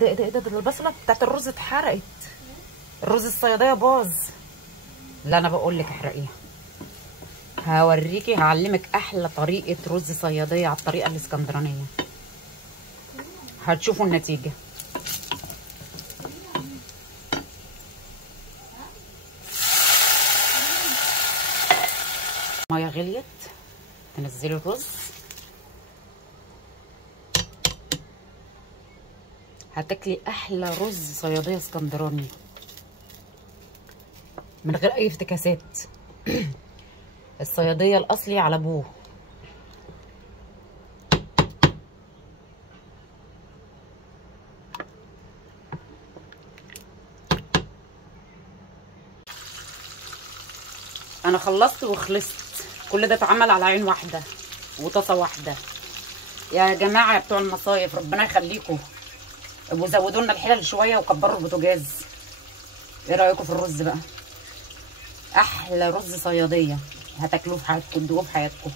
ده البصله بتاعت الرز اتحرقت. الرز الصياديه باظ. لا انا بقول لك احرقيها. هوريكي هعلمك احلى طريقه رز صياديه على الطريقه الاسكندرانيه. هتشوفوا النتيجه. ميه غليت، تنزلي الرز، هتاكلي احلى رز صياديه اسكندراني من غير اي افتكاسات. الصياديه الاصلي على ابوه. انا خلصت وخلصت. كل ده اتعمل على عين واحده وطاسه واحده. يا جماعه بتوع المصايف ربنا يخليكم، ابقوا زودوا لنا الحلل شويه وكبروا البوتاجاز. ايه رايكم في الرز بقى؟ احلى رز صياديه هتاكلوه في حياتكم، تدوقوه في حياتكم.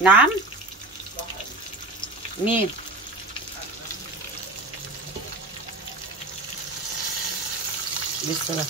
نعم. مين؟ لسه.